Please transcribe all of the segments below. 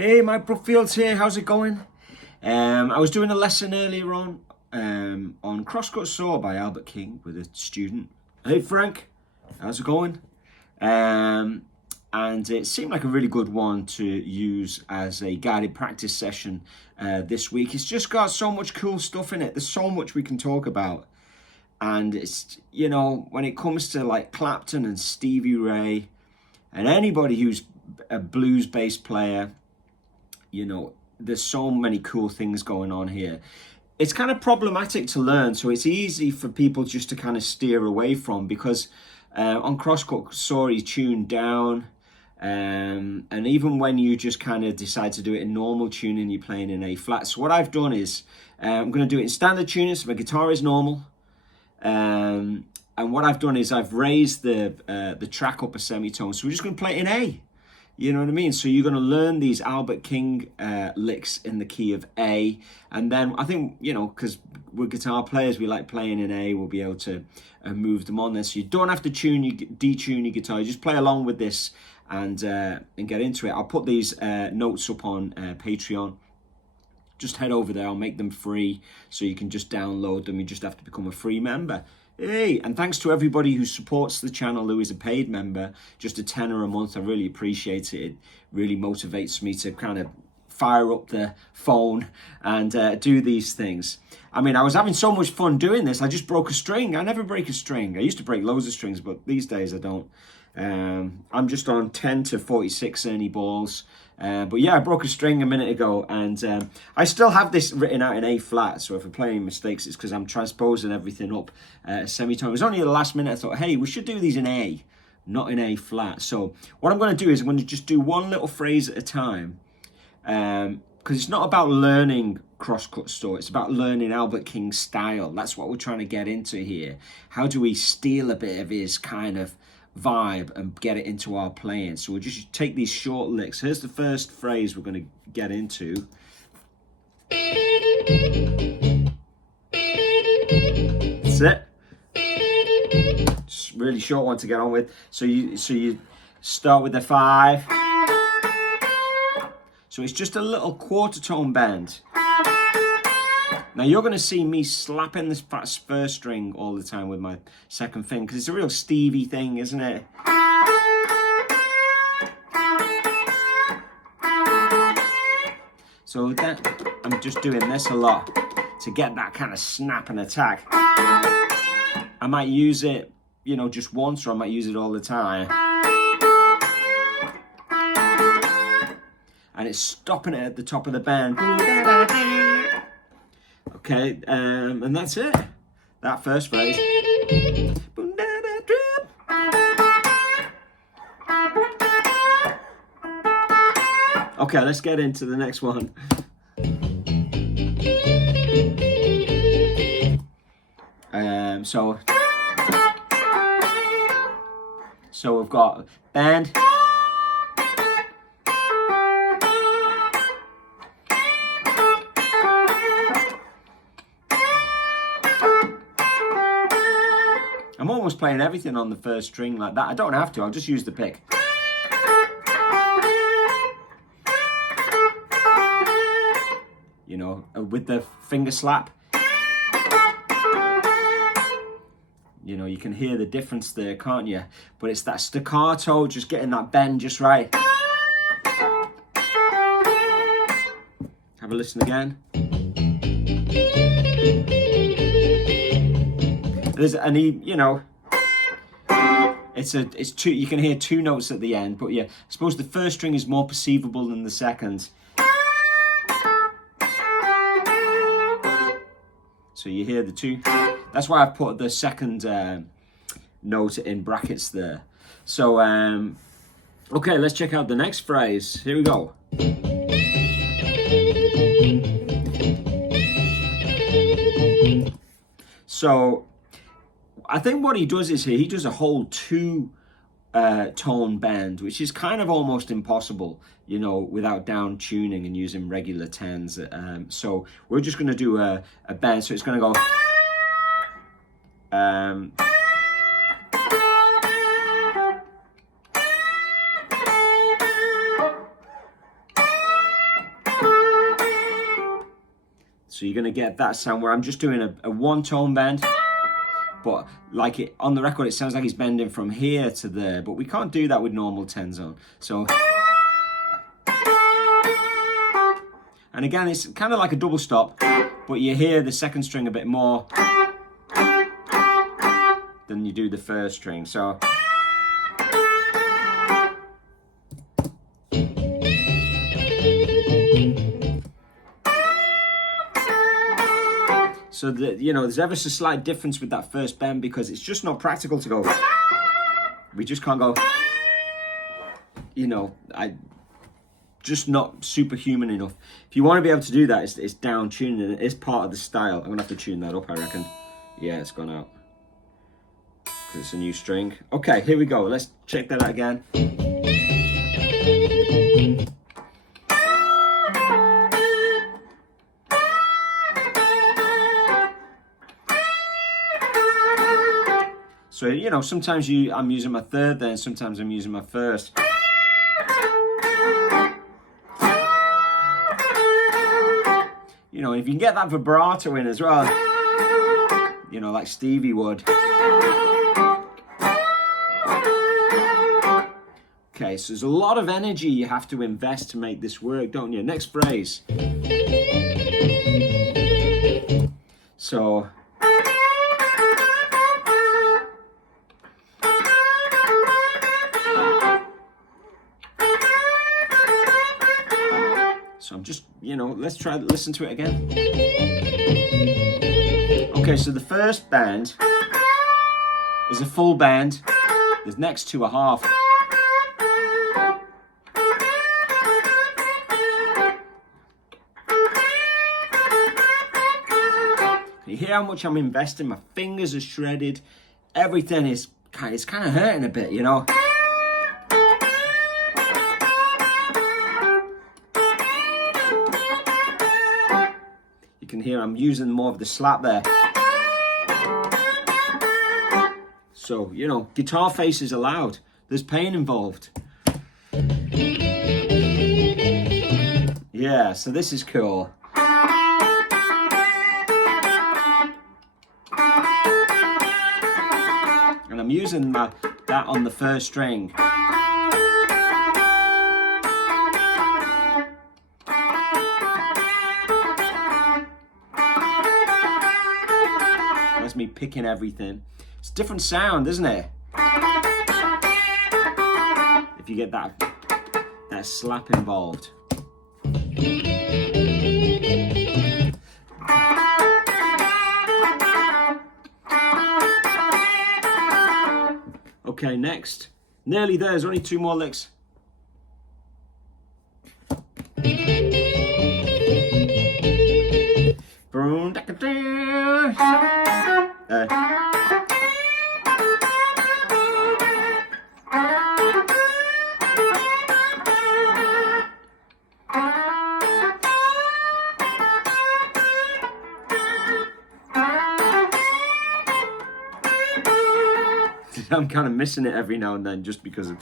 Hey, Mike Brookfield here. How's it going? I was doing a lesson earlier on Crosscut Saw by Albert King with a student. Hey, Frank. How's it going? And it seemed like a really good one to use as a guided practice session this week. It's just got so much cool stuff in it. There's so much we can talk about. And it's, when it comes to like Clapton and Stevie Ray and anybody who's a blues bass player, there's so many cool things going on here. It's kind of problematic to learn, so it's easy for people just to kind of steer away from, because on Crosscut Saw you tune down, and even when you just kind of decide to do it in normal tuning, you're playing in A flat. So what I've done is I'm going to do it in standard tuning, so my guitar is normal, and what I've done is I've raised the track up a semitone, so we're just going to play it in A. You know what I mean? So you're going to learn these Albert King licks in the key of A. And then I think, because we're guitar players, we like playing in A, we'll be able to move them on there. So you don't have to detune your guitar. You just play along with this and get into it. I'll put these notes up on Patreon. Just head over there. I'll make them free so you can just download them. You just have to become a free member. Hey, and thanks to everybody who supports the channel, who is a paid member, just a tenner a month. I really appreciate it. It really motivates me to kind of fire up the phone and do these things. I mean, I was having so much fun doing this. I just broke a string. I never break a string. I used to break loads of strings, but these days I don't. I'm just on 10 to 46 Ernie balls. But yeah, I broke a string a minute ago, and I still have this written out in A flat. So if I'm playing mistakes, it's because I'm transposing everything up semitone. It was only at the last minute I thought, hey, we should do these in A, not in A flat. So what I'm going to do is I'm going to just do one little phrase at a time, because it's not about learning Crosscut Saw. It's about learning Albert King's style. That's what we're trying to get into here. How do we steal a bit of his kind of vibe and get it into our playing? So we'll just take these short licks. Here's the first phrase we're going to get into. That's it. Just really short one to get on with. So you start with the 5. So it's just a little quarter tone bend. Now you're going to see me slapping this first string all the time with my second finger, because it's a real Stevie thing, isn't it? So that I'm just doing this a lot to get that kind of snap and attack. I might use it, just once, or I might use it all the time. And it's stopping it at the top of the bend. Okay, and that's it. That first phrase. Okay, let's get into the next one. So we've got bend. I'm almost playing everything on the first string like that. I don't have to, I'll just use the pick. With the finger slap. You can hear the difference there, can't you? But it's that staccato, just getting that bend just right. Have a listen again. It's two. You can hear two notes at the end, but yeah, I suppose the first string is more perceivable than the second. So you hear the two. That's why I've put the second note in brackets there. So okay, let's check out the next phrase. Here we go. So I think what he does is he does a whole 2 tone bend, which is kind of almost impossible, without down tuning and using regular 10s. So we're just going to do a bend. So it's going to go. So you're going to get that sound where I'm just doing a one-tone bend. But like it on the record, it sounds like he's bending from here to there. But we can't do that with normal 10 zone. So, and again, it's kind of like a double stop, but you hear the second string a bit more than you do the first string. So. So that, you know, there's ever so slight difference with that first bend because it's just not practical to go. We just can't go. You know, just not superhuman enough. If you want to be able to do that, it's down tuning and it is part of the style. I'm gonna have to tune that up, I reckon. Yeah, it's gone out because it's a new string. Okay, here we go. Let's check that out again. So, you know, sometimes I'm using my third then, sometimes I'm using my first. You know, if you can get that vibrato in as well, you know, like Stevie would. Okay, so there's a lot of energy you have to invest to make this work, don't you? Next phrase. So... So I'm just, you know, let's try to listen to it again. Okay, so the first bend is a full bend. The next two are half. Can you hear how much I'm investing? My fingers are shredded. Everything is kind of hurting a bit, you know. Can hear I'm using more of the slap there. So, you know, guitar face is allowed. There's pain involved. Yeah, so this is cool. And I'm using that on the first string. That's me picking everything. It's a different sound, isn't it? If you get that slap involved. Okay, next. Nearly there, there's only two more licks. I'm kind of missing it every now and then just because of...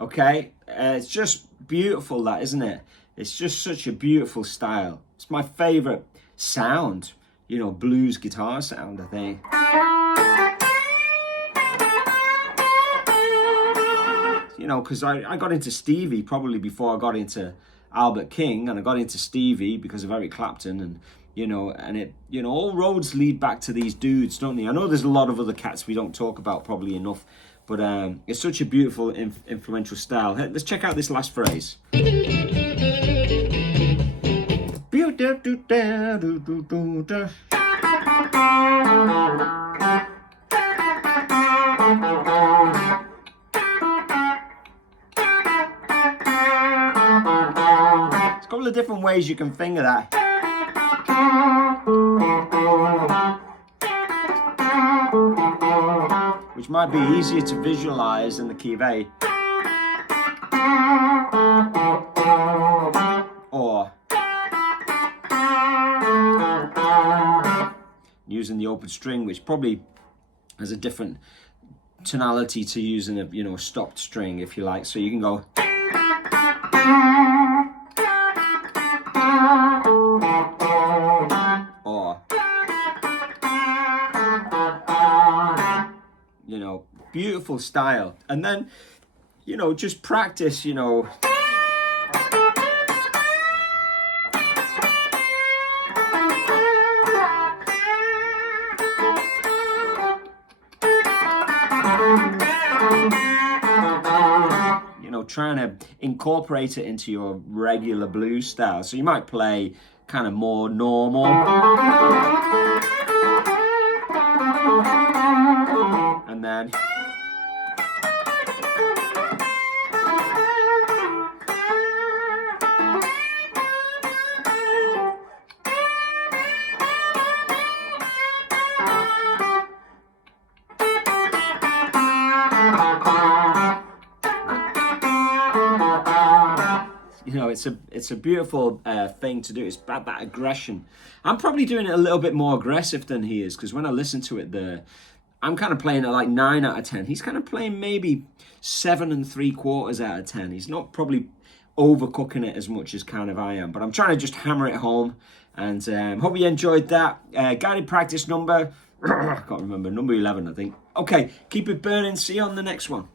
Okay, it's just beautiful, that, isn't it? It's just such a beautiful style. It's my favorite sound, you know, blues guitar sound, I think. You know, because I got into Stevie probably before I got into Albert King, and I got into Stevie because of Eric Clapton, and you know, and it, you know, all roads lead back to these dudes, don't they? I know there's a lot of other cats we don't talk about probably enough, but it's such a beautiful, influential style. Hey, let's check out this last phrase. There's a couple of different ways you can finger that. Which might be easier to visualize in the key of A. Or using the open string, which probably has a different tonality to using a, you know, stopped string, if you like. So you can go. you know, beautiful style. And then, you know, just practice, you know. You know, trying to incorporate it into your regular blues style. So you might play kind of more normal. And then you know, it's a beautiful thing to do. It's about that aggression. I'm probably doing it a little bit more aggressive than he is, because when I listen to it, I'm kind of playing at like 9 out of 10. He's kind of playing maybe 7 3/4 out of 10. He's not probably overcooking it as much as kind of I am, but I'm trying to just hammer it home. And hope you enjoyed that. Guided practice number, I can't remember, number 11, I think. Okay, keep it burning. See you on the next one.